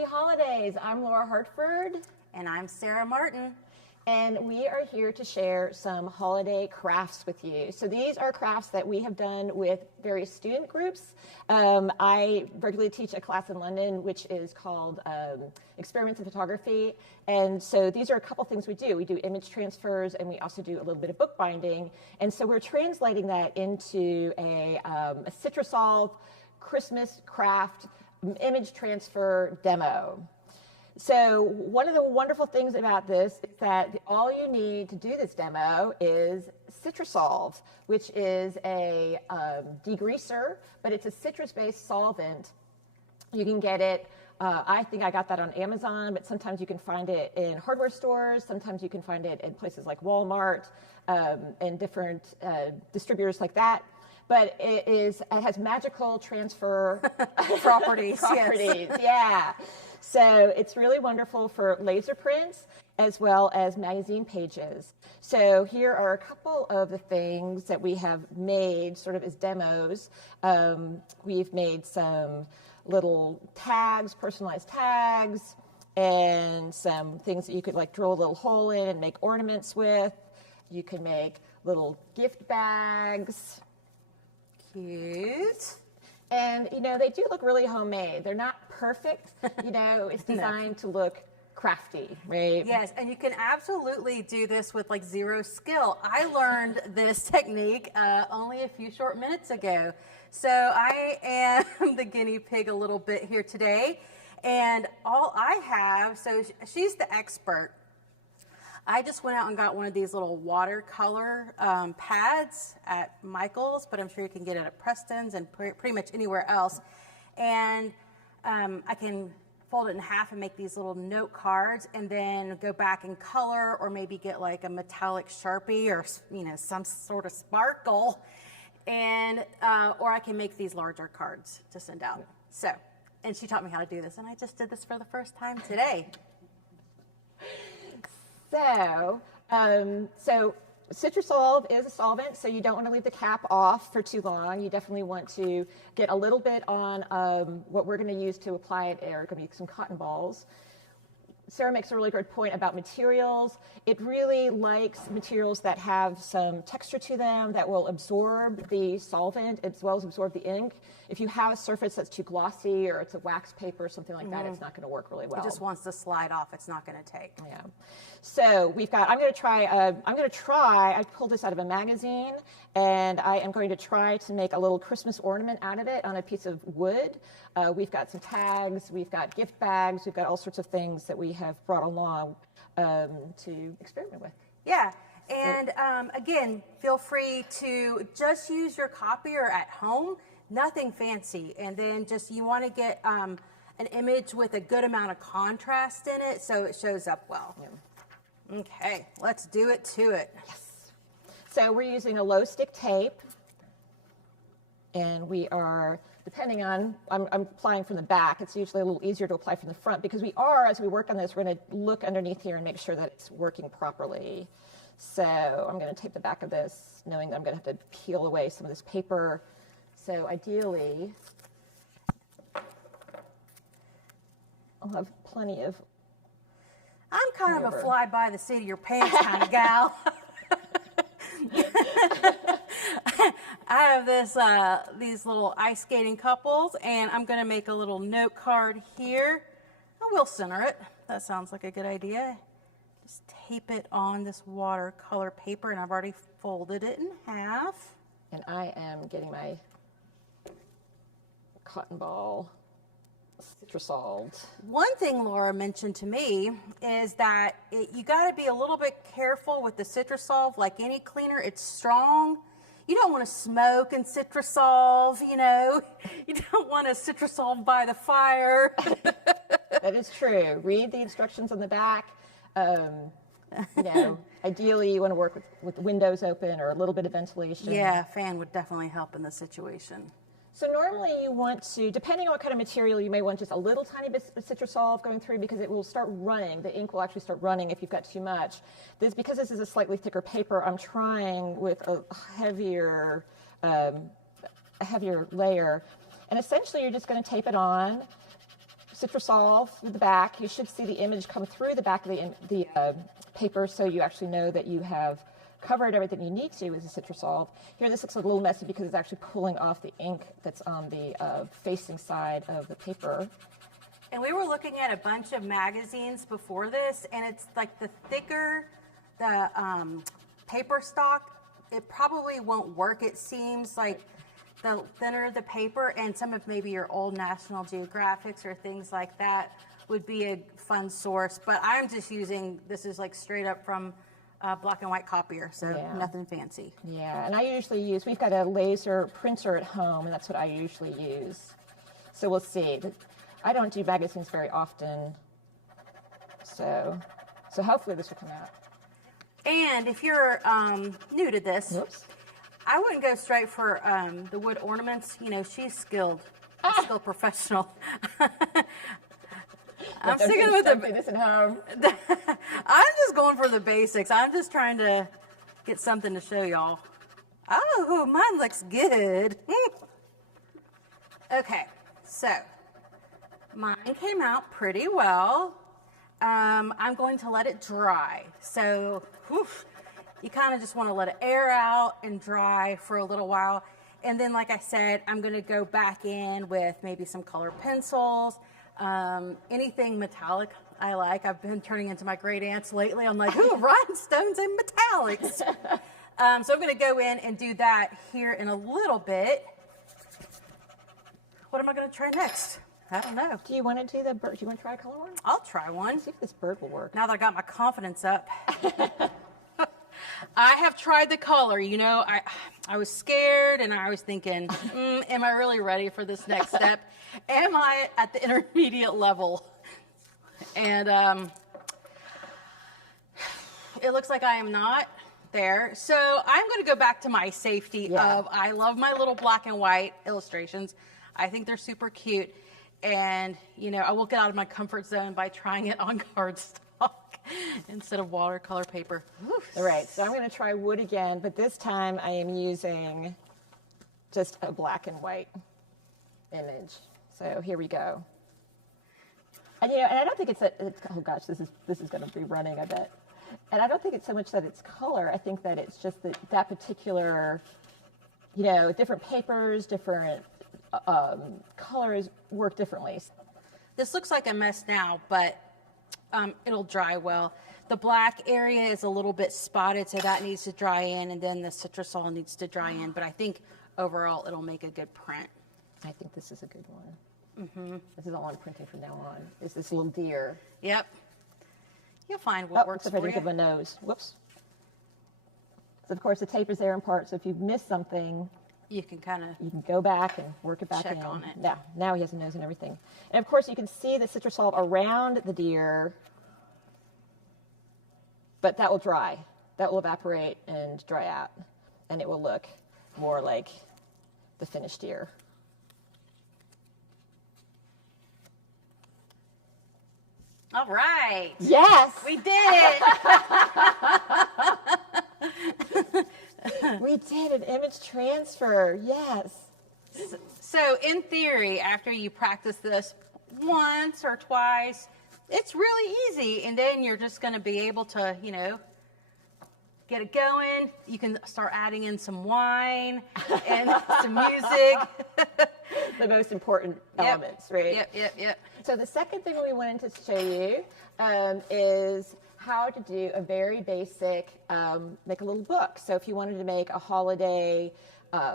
Happy holidays. I'm Laura Hartford. And I'm Sarah Martin. And we are here to share some holiday crafts with you. So these are crafts that we have done with various student groups. I regularly teach a class in London, which is called Experiments in Photography. And so these are a couple things we do. We do image transfers, and we also do a little bit of bookbinding. And so we're translating that into a Citrusolve Christmas craft image transfer demo. So one of the wonderful things about this is that all you need to do this demo is Citrusolve, which is a degreaser, but it's a citrus-based solvent. You can get it, I think I got that on Amazon, but sometimes you can find it in hardware stores. Sometimes you can find it in places like Walmart and different distributors like that. But it has magical transfer properties. Yes. Yeah. So it's really wonderful for laser prints as well as magazine pages. So here are a couple of the things that we have made sort of as demos. We've made some little tags, personalized tags, and some things that you could like drill a little hole in and make ornaments with. You can make little gift bags. Cute. And, you know, they do look really homemade. They're not perfect. You know, it's designed to look crafty, right? Yes, and you can absolutely do this with like zero skill. I learned this technique only a few short minutes ago. So I am the guinea pig a little bit here today. And all I have, so she's the expert. I just went out and got one of these little watercolor pads at Michael's, but I'm sure you can get it at Preston's and pretty much anywhere else. And I can fold it in half and make these little note cards and then go back and color or maybe get like a metallic Sharpie or, you know, some sort of sparkle. And, or I can make these larger cards to send out. So, and she taught me how to do this, and I just did this for the first time today. So Citrusolve is a solvent, so you don't want to leave the cap off for too long. You definitely want to get a little bit on what we're going to use to apply it. Are going to be some cotton balls. Sarah makes a really good point about materials. It really likes materials that have some texture to them that will absorb the solvent as well as absorb the ink. If you have a surface that's too glossy or it's a wax paper or something like that, it's not going to work really well. It just wants to slide off. It's not going to take. Yeah. So we've got, I'm going to try, I pulled this out of a magazine, and I am going to try to make a little Christmas ornament out of it on a piece of wood. We've got some tags, we've got gift bags, we've got all sorts of things that we have brought along to experiment with. Yeah. And again, feel free to just use your copier at home, nothing fancy. And then just, you want to get an image with a good amount of contrast in it so it shows up well. Yeah. Okay, let's do it to it. Yes. So we're using a low stick tape, and we are, depending on, I'm applying from the back. It's usually a little easier to apply from the front because we are, as we work on this, we're going to look underneath here and make sure that it's working properly. So I'm going to tape the back of this, knowing that I'm going to have to peel away some of this paper. So ideally, I'll have plenty of. I'm kind of a fly by the seat of your pants kind of gal. I have this these little ice skating couples, and I'm going to make a little note card here. I will center it. That sounds like a good idea. Just tape it on this watercolor paper, and I've already folded it in half. And I am getting my cotton ball Citrusolved. One thing Laura mentioned to me is that you got to be a little bit careful with the Citrusolve. Like any cleaner, it's strong. You don't want to smoke and Citrusolve, you know. You don't want to Citrusolve by the fire. That is true. Read the instructions on the back. You know, ideally you want to work with windows open or a little bit of ventilation. Yeah, fan would definitely help in this situation. So normally you want to, depending on what kind of material, you may want just a little tiny bit of Citrusolve going through because it will start running. The ink will actually start running if you've got too much. Because this is a slightly thicker paper, I'm trying with a heavier layer. And essentially you're just going to tape it on Citrusolve through the back. You should see the image come through the back of the paper, so you actually know that you have covered everything you need to with the Citrusolve. Here, this looks a little messy because it's actually pulling off the ink that's on the facing side of the paper. And we were looking at a bunch of magazines before this, and it's like the thicker the paper stock, it probably won't work. It seems like the thinner the paper, and some of maybe your old National Geographics or things like that would be a fun source. But I'm just using, this is like straight up from black and white copier, so nothing fancy. Yeah, and I usually use, we've got a laser printer at home, and that's what I usually use. So we'll see. I don't do magazines very often, so hopefully this will come out. And if you're new to this, Whoops. I wouldn't go straight for the wood ornaments. You know, she's skilled, a skilled professional. I'm sticking with this at home. I'm just going for the basics. I'm just trying to get something to show y'all. Oh, mine looks good. Okay, so mine came out pretty well. I'm going to let it dry. So you kind of just want to let it air out and dry for a little while. And then, like I said, I'm going to go back in with maybe some colored pencils, anything metallic I like. I've been turning into my great aunts lately. I'm like, ooh, rhinestones and metallics. So I'm going to go in and do that here in a little bit. What am I going to try next? I don't know. Do you want to do the bird? Do you want to try a color one? I'll try one. See if this bird will work. Now that I got my confidence up. I have tried the color. You know, I was scared and I was thinking, am I really ready for this next step? Am I at the intermediate level? And it looks like I am not there. So I'm going to go back to my safety of, I love my little black and white illustrations. I think they're super cute. And, you know, I will get out of my comfort zone by trying it on cardstock instead of watercolor paper. Oof. All right, so I'm going to try wood again, but this time I am using just a black and white image. So here we go. And, you know, and I don't think it's oh gosh, this is going to be running, I bet. And I don't think it's so much that it's color. I think that it's just that particular, you know, different papers, different colors work differently. This looks like a mess now, but it'll dry well. The black area is a little bit spotted, so that needs to dry in, and then the Citrusol needs to dry in. But I think overall it'll make a good print. I think this is a good one. Mm-hmm. This is all I'm printing from now on. Is this little deer? Yep. You'll find what works for you. I didn't get my nose. Whoops. So of course the tape is there in part, so if you miss something, you can go back and work it back in. Check on it. Yeah, now he has a nose and everything. And of course you can see the Citrusol around the deer, but that will dry. That will evaporate and dry out, and it will look more like the finished deer. All right. Yes! We did it! We did an image transfer, yes. So in theory, after you practice this once or twice, it's really easy. And then you're just going to be able to, you know, get it going. You can start adding in some wine and some music. The most important elements, right? Yep. So the second thing we wanted to show you is how to do a very basic, make a little book. So if you wanted to make a holiday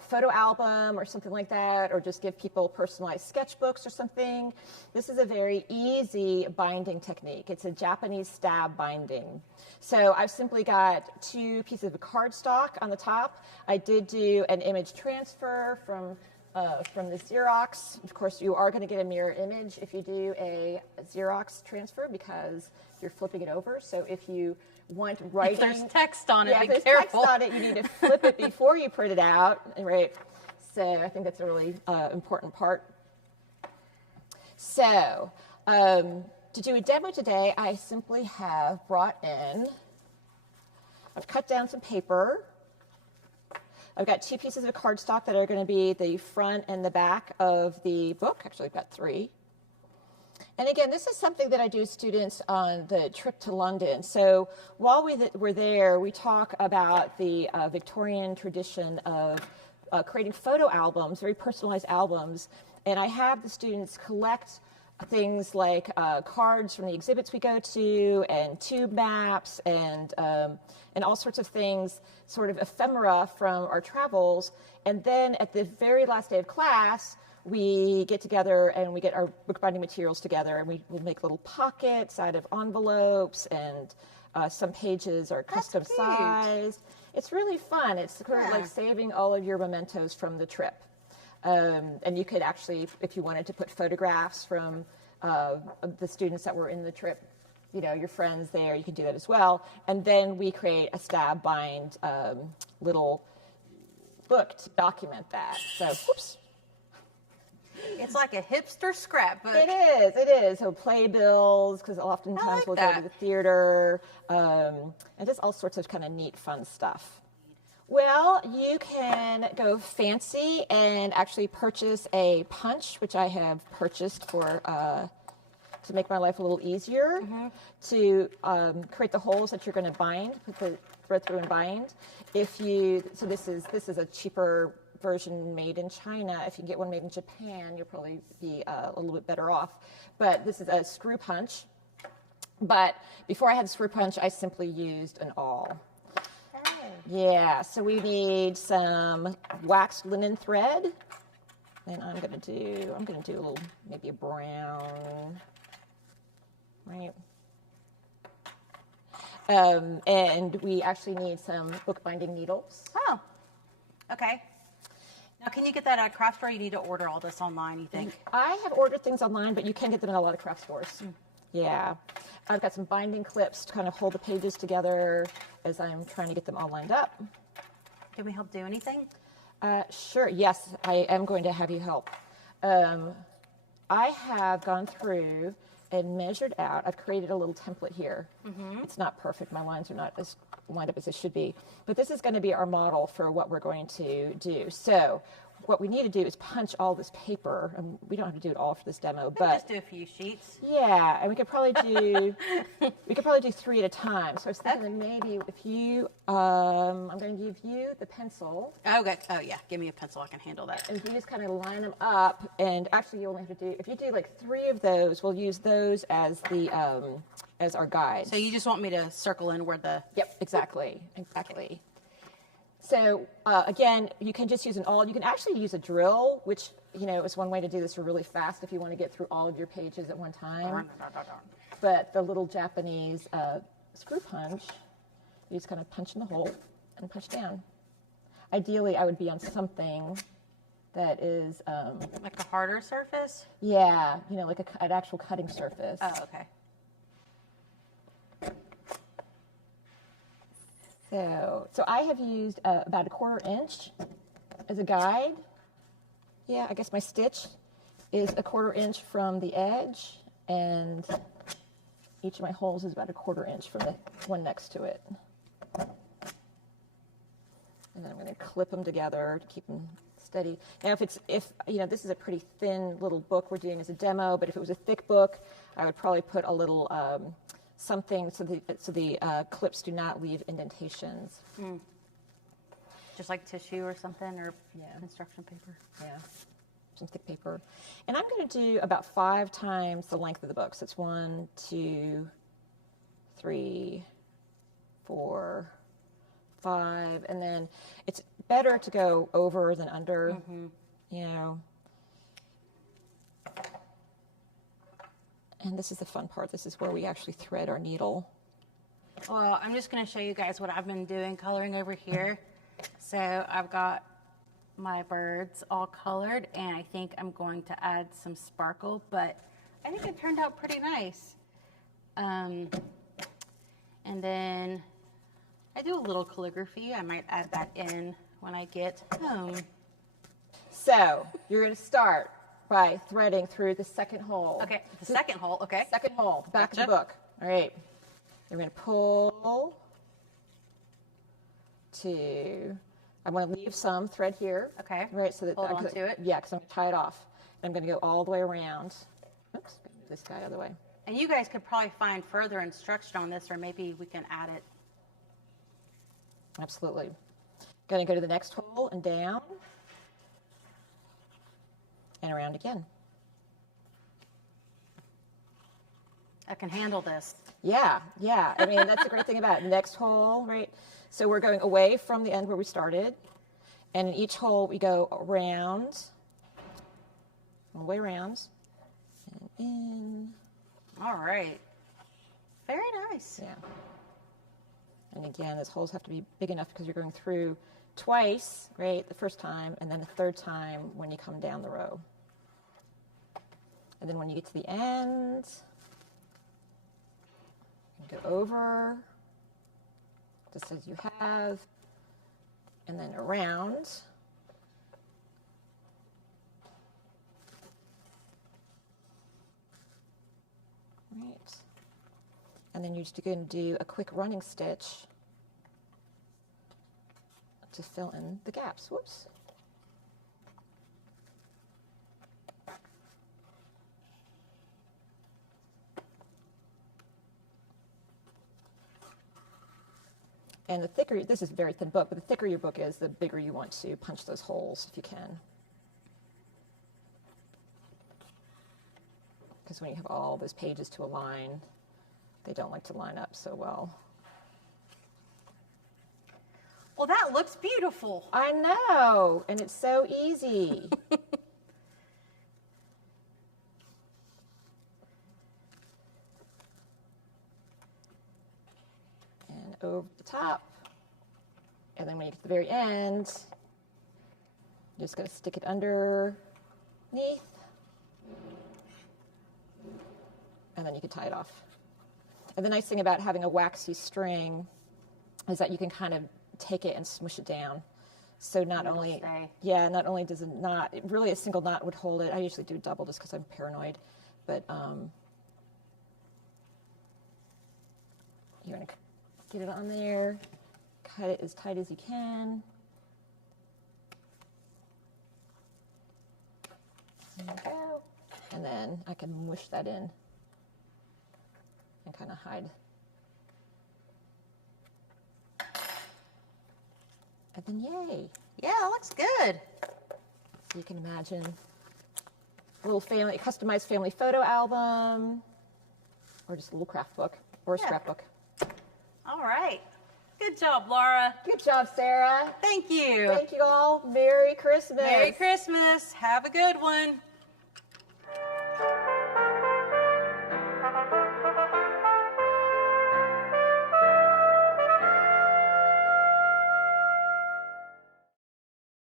photo album or something like that, or just give people personalized sketchbooks or something, this is a very easy binding technique. It's a Japanese stab binding. So I've simply got 2 pieces of cardstock on the top. I did do an image transfer from the Xerox. Of course, you are going to get a mirror image if you do a Xerox transfer because you're flipping it over. So if you want writing, if there's text on it, be careful. Text on it, you need to flip it before you print it out, right? So I think that's a really important part. So to do a demo today, I simply have brought in, I've cut down some paper. I've got 2 pieces of cardstock that are going to be the front and the back of the book. Actually, I've got 3. And again, this is something that I do with students on the trip to London. So while we were there, we talk about the Victorian tradition of creating photo albums, very personalized albums. And I have the students collect things like cards from the exhibits we go to, and tube maps, and all sorts of things, sort of ephemera from our travels. And then at the very last day of class, we get together and we get our bookbinding materials together, and we make little pockets out of envelopes, and some pages are custom sized. It's really fun. It's sort of like saving all of your mementos from the trip. And you could actually, if you wanted to put photographs from the students that were in the trip, your friends there, you can do that as well. And then we create a stab bind little book to document that. So, whoops. It's like a hipster scrapbook. It is. So playbills, because oftentimes we'll go to the theater, and just all sorts of kind of neat, fun stuff. Well, you can go fancy and actually purchase a punch, which I have purchased for to make my life a little easier, to create the holes that you're going to bind, put the thread through and bind. So this is a cheaper version made in China. If you can get one made in Japan, you'll probably be a little bit better off. But this is a screw punch. But before I had the screw punch, I simply used an awl. Yeah, so we need some waxed linen thread, and I'm gonna do a little, maybe a brown, right? And we actually need some bookbinding needles. Oh, okay. Now, can you get that at a craft store? You need to order all this online, you think? I have ordered things online, but you can get them in a lot of craft stores. Yeah. I've got some binding clips to kind of hold the pages together as I'm trying to get them all lined up. Can we help do anything? Sure. Yes, I am going to have you help. I have gone through and measured out. I've created a little template here. It's not perfect. My lines are not as lined up as they should be. But this is going to be our model for what we're going to do. So what we need to do is punch all this paper, and we don't have to do it all for this demo, but just do a few sheets. Yeah, and we could probably do 3 at a time. So I was thinking that maybe if you, I'm going to give you the pencil. Okay. Oh yeah, give me a pencil. I can handle that. And if you just kind of line them up, and actually you only have to do, if you do like 3 of those, we'll use those as the as our guide. So you just want me to circle in where the... Yep, exactly. So again, you can just use an awl. You can actually use a drill, which is one way to do this really fast if you want to get through all of your pages at one time. But the little Japanese screw punch, you just kind of punch in the hole and punch down. Ideally, I would be on something that is like a harder surface. Yeah, like an actual cutting surface. Oh, okay. So I have used about 1/4 inch as a guide. Yeah, I guess my stitch is 1/4 inch from the edge, and each of my holes is about 1/4 inch from the one next to it. And then I'm going to clip them together to keep them steady. Now, if this is a pretty thin little book we're doing as a demo, but if it was a thick book, I would probably put a little something so the clips do not leave indentations. Just like tissue or something, or construction paper. Yeah, some thick paper. And I'm going to do about 5 times the length of the book. So it's 1, 2, 3, 4, 5, and then it's better to go over than under. And this is the fun part. This is where we actually thread our needle. Well, I'm just going to show you guys what I've been doing, coloring over here. So I've got my birds all colored, and I think I'm going to add some sparkle, but I think it turned out pretty nice. And then I do a little calligraphy. I might add that in when I get home. So you're going to start by threading through the second hole. Okay, the second hole, okay. Second hole, back of the book. All right. You're going to pull to, I'm going to leave some thread here. Okay. Right, so that hold on to it. Yeah, because I'm going to tie it off. And I'm going to go all the way around. Oops, this guy out of the way. And you guys could probably find further instruction on this, or maybe we can add it. Absolutely. Going to go to the next hole and down and around again. I can handle this. Yeah, yeah. I mean, that's the great thing about it. Next hole, right? So we're going away from the end where we started. And in each hole, we go around, all the way around, and in. All right. Very nice. Yeah. And again, those holes have to be big enough because you're going through twice, right? The first time, and then the third time when you come down the row. And then when you get to the end, you go over, just as you have, and then around. Right. And then you're just going to do a quick running stitch to fill in the gaps. Whoops. And the thicker, this is a very thin book, but the thicker your book is, the bigger you want to punch those holes if you can. Because when you have all those pages to align, they don't like to line up so well. Well, that looks beautiful. I know, and it's so easy. And over the top. And then when you get to the very end, you're just going to stick it underneath. And then you can tie it off. And the nice thing about having a waxy string is that you can kind of take it and smush it down. So not only, not only does it not, really a single knot would hold it. I usually do double just because I'm paranoid. But you're going to get it on there, cut it as tight as you can. There you go. And then I can mush that in and kind of hide. And then yay. Yeah, that looks good. So you can imagine a little family, customized family photo album, or just a little craft book, or a scrapbook. All right. Good job, Laura. Good job, Sarah. Thank you. Thank you all. Merry Christmas. Merry Christmas. Have a good one.